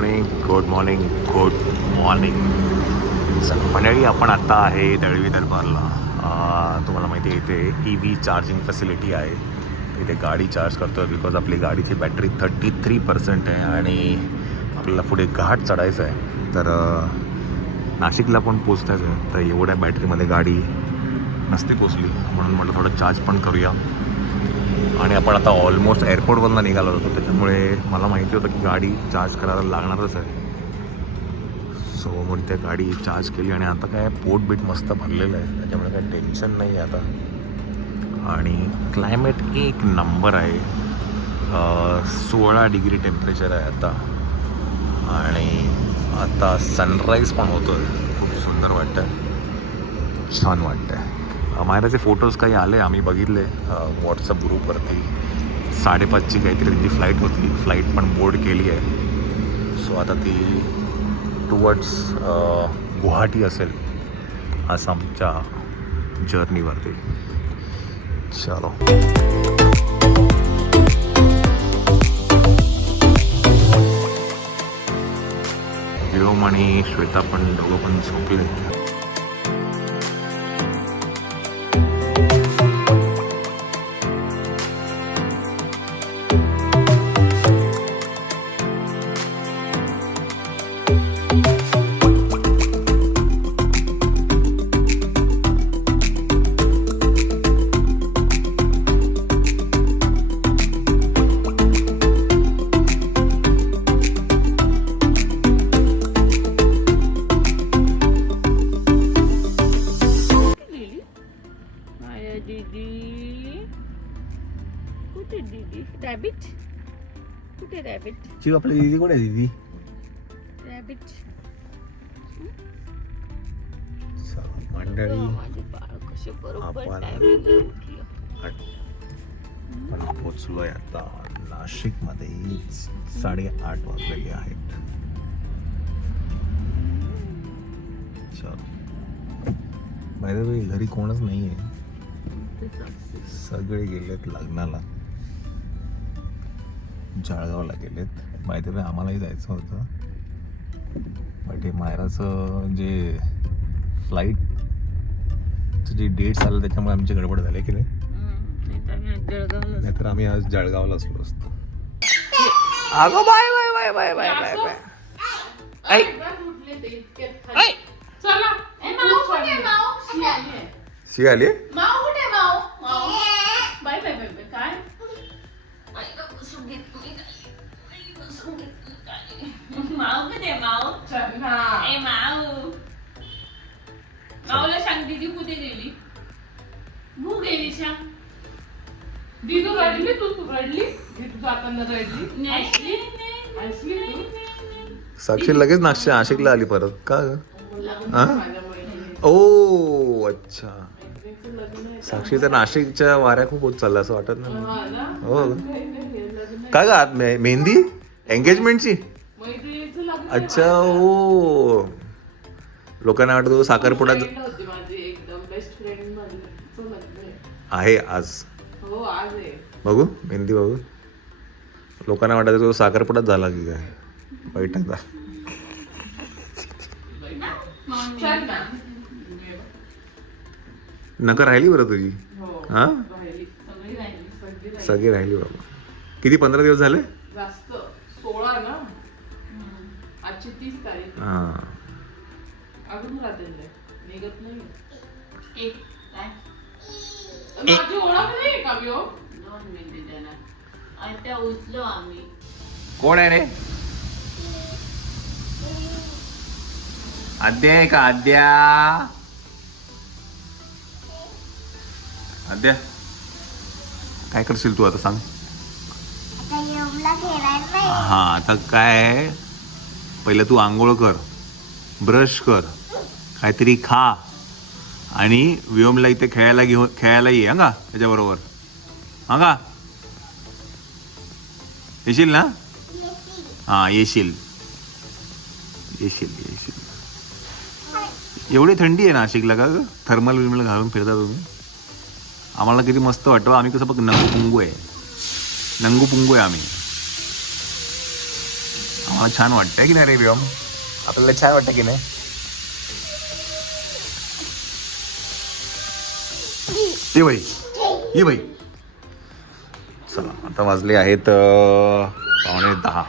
Morning good morning good morning. मंडळी आपण आत्ता आहे दळवी दरबारला. तुम्हाला माहिती आहे इथे EV चार्जिंग फॅसिलिटी आहे. इथे गाडी चार्ज करतो आहे बिकॉज आपली गाडीची बॅटरी 33% आहे आणि आपल्याला पुढे घाट चढायचं आहे. तर नाशिकला पण पोचतायचं आहे. तर एवढ्या बॅटरीमध्ये गाडी नसते पोचली म्हणून म्हटलं थोडं चार्ज पण करूया. आणि आपण आता ऑलमोस्ट एअरपोर्टवरनं निघालो होतो त्याच्यामुळे मला माहिती होतं की गाडी चार्ज करायला लागणारच आहे. सो म्हणून त्या गाडी चार्ज केली आणि आता काय पोट बीट मस्त भरलेलं आहे त्याच्यामुळे काही टेन्शन नाही आहे आता. आणि क्लायमेट एक नंबर आहे. 16 डिग्री टेम्परेचर आहे आता आणि आता सनराईज पण होतो आहे. खूप सुंदर वाटतं आहे, छान वाटतं आहे. मायराचे फोटोज काही आले आम्ही बघितले व्हॉट्सअप ग्रुपवरती. 5:30ची काहीतरी त्यांची फ्लाईट होती. फ्लाईट पण बोर्ड केली आहे. सो आता ती टुवर्ड्स गुवाहाटी असेल आसामच्या जर्नीवरती. चलो व्योम आणि श्वेता पण दोघं पण झोपले. रॅबिट कुठे रॅबिट? शिव आपली दीदी कोण आहे दीदी? रॅबिट मंडळी माझे बाळ कसे बरोबर आपण टायमिंगला उठलं. आपण पोचलोय आता नाशिकमध्ये. 8:30 वाजलेले आहेत. चलो बाय द वे घरी कोणच नाही आहे. सगळे गेलेत लग्नाला, जळगावला गेलेत. बाय द वे आम्हालाही जायचं होतं बट हे मायराचं जे फ्लाईटचं जे डेट्स आलं त्याच्यामुळे आमची गडबड झाली की नाही. नाहीतर आम्ही आज जळगावला असलो असतो. अगो bye bye bye bye bye bye bye. शी आली माऊला सांग दीदी कुठे गेली? भू गेली सांग. दीदू रडली, तू रडली, दीदू जाताना रडली. साक्षी लगेच नाशिकला आली परत का? ओ अच्छा, साक्षीचा नाशिकच्या वाऱ्या खूप होत चालल्या असं वाटत नाही. हो काय का मेहंदी एंगेजमेंटची? अच्छा हो, लोकांना वाटतं साखरपुडा आहे आज. बघू मेहंदी बघू. लोकांना वाटतं तो साखरपुडाच झाला की काय बैठकला. नका राहिली बरं तुझी. हा सगळी राहिली बाबा. किती 15 दिवस झाले? 16 ना, आजची 30 तारीख. हां अजून राहते निघत नाही. माझी ओळख नाही का? 2 मिनिटे देणार. आता उचलो आम्ही. कोण आहे रे? आद्या आहे का? आद्या आद्या काय करशील तू आता सांग. हा आता काय आहे, पहिलं तू आंघोळ कर, ब्रश कर, काहीतरी खा आणि व्योमला इथे खेळायला ये. हा का त्याच्याबरोबर? हा का येशील ना? हां येशील येशील येशील. एवढी थंडी आहे नाशिकला का ग? थर्मल विर्मल घालून फिरता तुम्ही? आम्हाला किती मस्त वाटतं. आम्ही कसं बघ नंगू पुंगू आहे आम्ही. आम्हाला छान वाटतंय की नाही रे व्योम? आपल्याला छान वाटतं की नाही? ये बाई चला आता वाजले आहेत 9:45.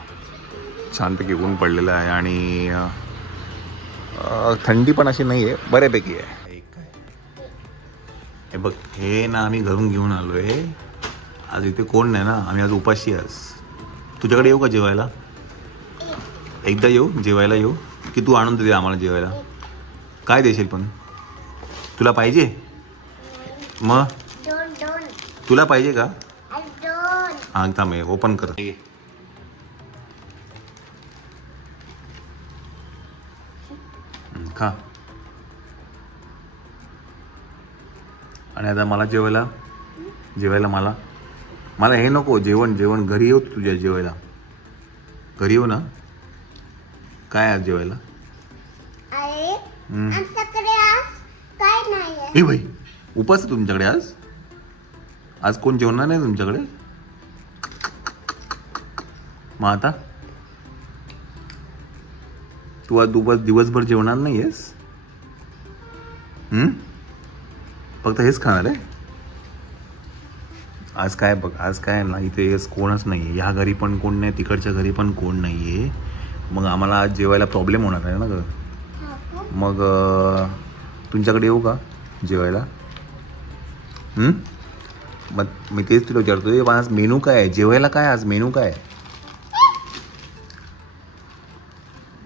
छानपैकी ऊन पडलेलं आहे आणि थंडी पण अशी नाही आहे, बऱ्यापैकी आहे. हे बघ, हे ना आम्ही घरून घेऊन आलो आहे. आज इथे कोण नाही ना, आम्ही आज उपाशी. आज तुझ्याकडे येऊ का जेवायला? एकदा येऊ जेवायला, येऊ की तू आणून दे आम्हाला जेवायला? काय देशील पण? तुला पाहिजे? मग तुला पाहिजे का? हां थांब, ओपन कर. खा. आणि आता मला जेवायला मला हे नको. जेवण घरी येऊ तुझ्या जेवायला. घरी येऊ ना? काय आज जेवायला? हे भाई उपास आहे तुमच्याकडे आज? आज कोण जेवणार नाही तुमच्याकडे? मग आता तू आज दिवसभर जेवणार नाही आहेस? फक्त हेच खाणार आहे? आज काय बघ, आज काय ना इथे कोणच नाही आहे. ह्या घरी पण कोण नाही, तिकडच्या घरी पण कोण नाही आहे. मग आम्हाला आज जेवायला प्रॉब्लेम होणार आहे ना ग. मग तुमच्याकडे येऊ का जेवायला? मग मी तेच तुला विचारतोय, आज मेनू काय आहे जेवायला? काय आज मेनू काय आहे?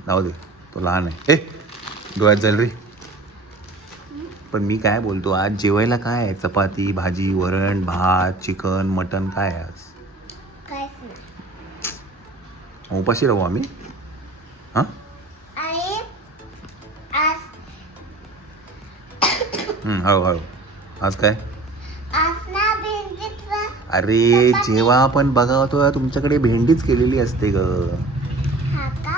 जाऊ दे, तो लहान आहे. डोळ्यात जाईल रे. पण मी काय बोलतो, आज जेवायला काय आहे? चपाती, भाजी, वरण, भात, चिकन, मटन काय आहे आज? उपाशी राहू आम्ही? हां हळू आज काय? अरे जेव्हा आपण बघावतो तुमच्याकडे भेंडीच केलेली असते ग.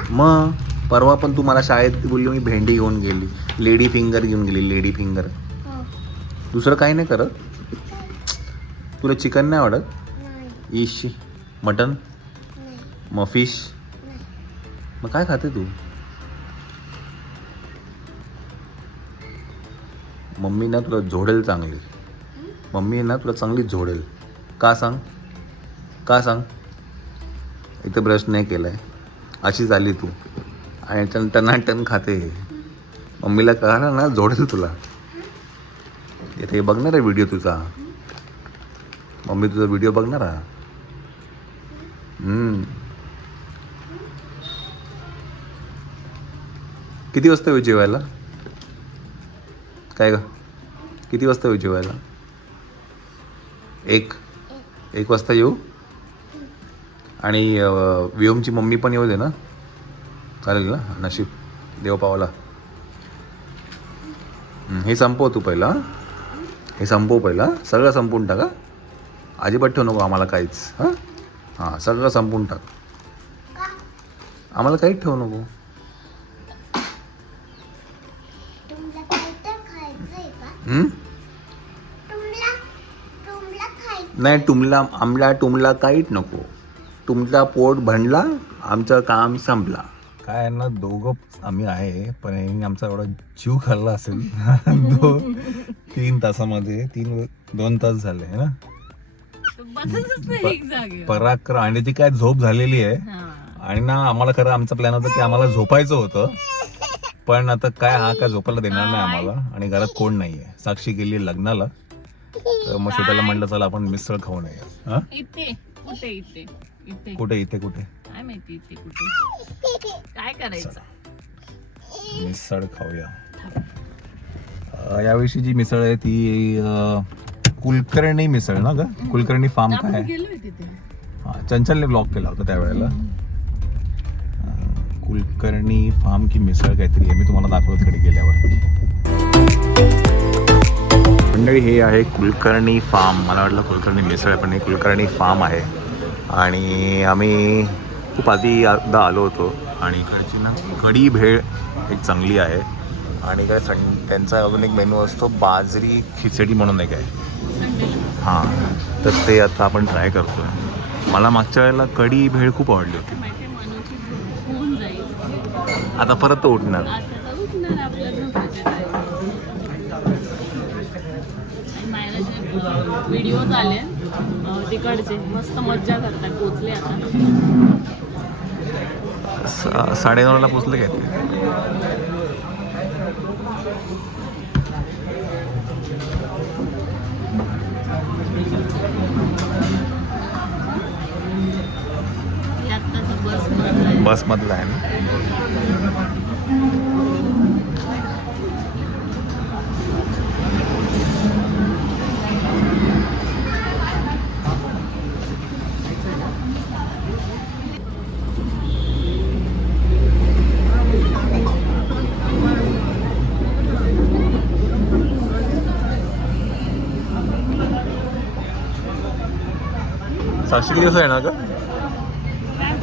मग परवा पण तू मला शाळेत बोलली, मी भेंडी घेऊन गेली, लेडी फिंगर घेऊन गेली. लेडी फिंगर, दुसरं काही नाही करत? तुला चिकन नाही आवडत? इश. मटन? मग फिश? मग काय खाते तू? मम्मी ना तुला झोडेल चांगली. मम्मी ना तुला चांगली झोडेल. का सांग? इथं ब्रश नाही केला आहे, अशी झाली तू आणि टनाटन खाते. मम्मीला कळालं ना झोडेल तुला. इथे बघणार आहे व्हिडिओ तुझा. मम्मी तुझा व्हिडिओ बघणार आहे. किती वाजता येऊ जेवायला? काय ग, किती वाजता येऊ जेवायला? 1 वाजता येऊ? आणि व्योमची मम्मी पण येऊ दे ना? चालेल ना? नशीब देव पावाला. हे संपव तू पहिला. हे संपव पहिला, सगळं संपवून टाका. अजिबात ठेवू नको आम्हाला काहीच. हां सगळं संपवून टाक. आम्हाला काहीच ठेवू नको. नाही टुमला काहीच नको. तुमचा पोट भरला, आमचं काम संपला. काय ना, दोघं आम्ही आहे, पण यांनी आमचा एवढा जीव खाल्ला असेल 3 तासामध्ये. 2 तास झाले है ना पराक्रम. आणि ती काय झोप झालेली आहे. आणि ना आम्हाला खरं आमचा प्लॅन होता की आम्हाला झोपायचं होतं, पण आता काय हा काय झोपायला देणार नाही आम्हाला. आणि घरात कोण नाहीये, साक्षी गेली लग्नाला. तर मग छोट्याला म्हणलं चला आपण मिसळ खाऊ नये. कुठे काय माहिती इथे कुठे काय करायचं, मिसळ खाऊया. यावर्षी जी मिसळ आहे ती कुलकर्णी मिसळ ना ग. कुलकर्णी फार्म काय आहे? हा चंचलने ब्लॉग केला होता त्यावेळेला. कुलकर्णी फार्म की मिसळ काहीतरी आहे, मी तुम्हाला दाखवतो तिकडे गेल्यावर. मंडळी हे आहे कुलकर्णी फार्म. मला वाटलं कुलकर्णी मिसळ आहे, पण हे कुलकर्णी फार्म आहे. आणि आम्ही खूप आधी एकदा आलो होतो. आणि इकडची ना कढी भेळ एक चांगली आहे. आणि काय त्यांचा अजून एक मेनू असतो बाजरी खिचडी म्हणून एक आहे. हां तर ते आता आपण ट्राय करतो. मला मागच्या वेळेला कढी भेळ खूप आवडली होती. आता परत तो उठणार. आता तर उठणार आपल्या झोपायच्या time. आणि मायराचे व्हिडिओज आले तिकडचे मस्त मज्जा करतात. पोचले आता 9:30ला पोचले काय? हे आत्ताचा बस बसमधलं आहे ना. साक्षी किती दिवस येणार का?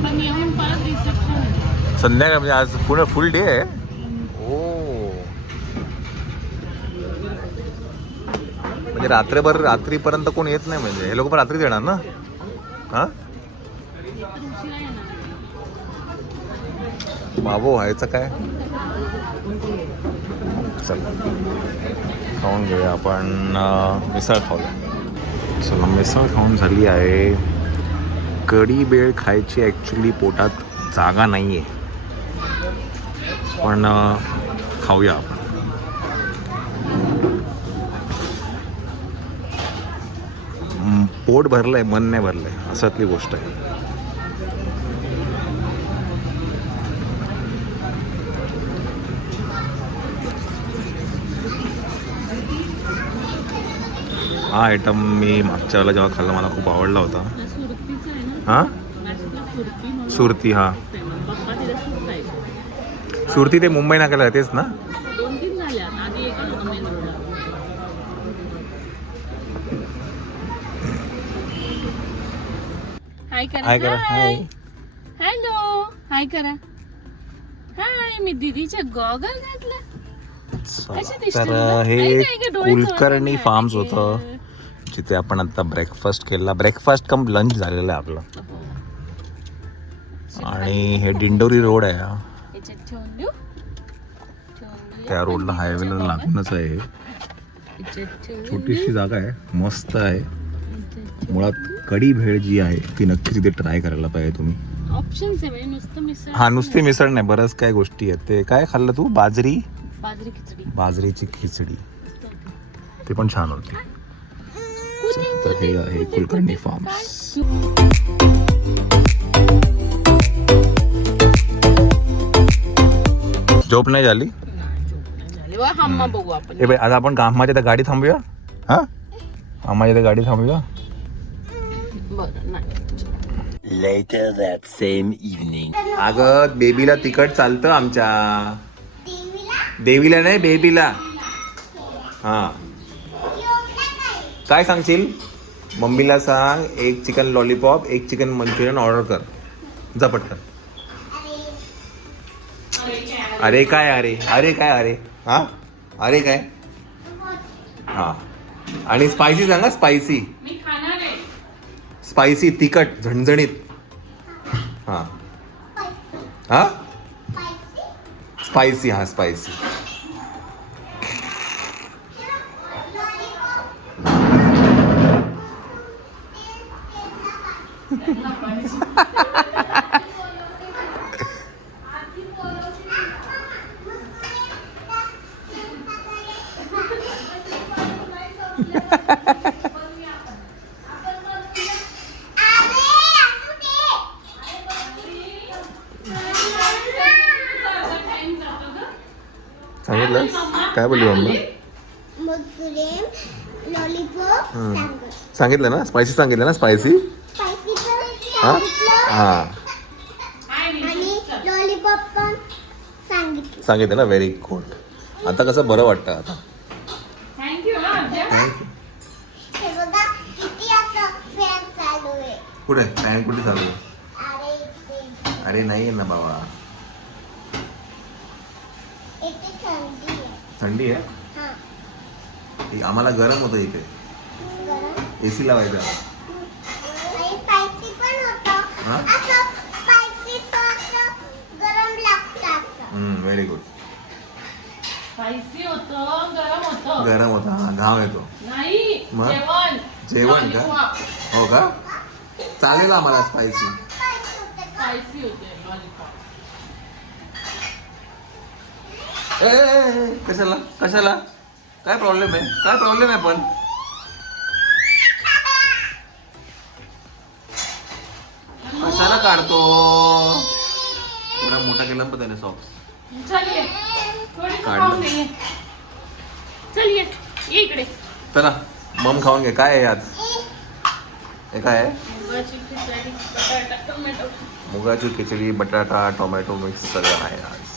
पण येऊन परत रिसेप्शन. संध्याकाळ म्हणजे आज पूर्ण फुल डे आहे. ओ म्हणजे रात्रीपर्यंत कोण येत नाही म्हणजे हे लोक पण रात्रीच येणार ना. हां उशिरा येणार. बाबो व्हायचं काय. चल खाऊन घेऊया आपण. मिसळ खाऊया. चला मिसळ खाऊन झाली आहे. कढी बेळ खायची ॲक्च्युली पोटात जागा नाही आहे पण खाऊया आपण. पोट भरलं आहे मन नाही भरलं आहे असातली गोष्ट आहे. हा आयटम मी मागच्या वेळेला जेव्हा खाल्ला मला खूप आवडला होता. सुरतीचं आहे ना. हां नाशिकला सुरती म्हणून सुरती. हां पप्पा तिथे सुरत आहे. सुरती ते मुंबई नाक्याला तेच ना. 2-3 झाल्या. आधी एकच होतं मेन रोडला. हाय करा. हाय करा. हाय. हॅलो हाय करा. हाय मी दीदीचे गॉगल घातला. कशी दिसते तर तुला? हे ऐक, ऐक, डोळे कुलकर्णी चोळले फार्म्स नाही. होतं जिथे आपण आता ब्रेकफास्ट केला. ब्रेकफास्ट कम लंच झालेलं आहे आपलं. आणि हे दिंडोरी रोड आहे हा. याच्यात ठेवून देऊ. ठेवून देऊ. त्या रोडला हायवेला लागूनच आहे हे. याच्यात ठेवून छोटीशी जागा आहे मस्त आहे. मुळात कढी भेळ जी आहे ती नक्कीच इथे ट्राय करायला पाहिजे तुम्ही. ऑप्शन्स आहे म्हणजे नुसतं मिसळ. हा नुसती मिसळ नाही बरंच काय गोष्टी आहेत. ते काय खाल्लं तू? बाजरी खिचडी बाजरीची खिचडी मस्त होती. ते पण छान होती. तर हे आहे कुलकर्णी फार्म्स. झोप नाही झाली. हम्मा बघू आपण. ए बाई आता आपण कामाच्या त्या गाडी थांबूया. हा कामाच्या त्या गाडी थांबूया. बरं नाही. Later that same evening. अगं बेबीला तिखट चालतं आमच्या. देवीला नाही बेबीला. हा काय सांगशील? मम्मीला सांग एक चिकन लॉलीपॉप एक चिकन मंचुरियन ऑर्डर कर. जा पटकन. अरे काय अरे अरे काय अरे हा अरे काय हा आणि स्पायसी सांगा. स्पायसी मी खाणार आहे. स्पायसी तिखट झणझणीत. हा हा स्पायसी. हा स्पायसी. सांगितलं काय बोलली मम्मी? लॉलीपॉप सांगितलं ना स्पायसी. सांगितलं ना स्पायसी. हा हा आणि लॉलीपॉप पण सांगितलं. सांगितलं ना. Very good. आता कसं बरं वाटतं आता. थँक्यू. थँक्यू. हे बघा किती असं फॅन चालू आहे. कुठे फॅन कुठे चालू आहे? अरे इथे अरे नाही आहे ना बाबा. इथे थंडी आहे. थंडी आहे. हा आम्हाला गरम होतं इथे. गरम एसी लावायचा. आणि स्पायसी पण होतं. हा? असं स्पायसी असं गरम लागतं असं. Very good. स्पायसी होतं, गरम होतं. गरम होता, हा घाम येतो. नाही मग? जेवण. जेवण का? Lollipop. हो का? चालेल आम्हाला स्पायसी. स्पायसी होते लॉलीपॉप. कशाला कशाला काय प्रॉब्लेम आहे? काय प्रॉब्लेम आहे पण? कशाला काढतो? थोडा मोठा केला पण त्याने सॉक्स. चल ये. थोडी काढलं. खाऊन घे ये. चल ये. ये इकडे. चला मम खाऊन घे. काय आहे आज? हे काय आहे? मुगाची खिचडी, बटाटा, टोमॅटो. मुगाची खिचडी, बटाटा, टोमॅटो मिक्स सगळं आहे आज.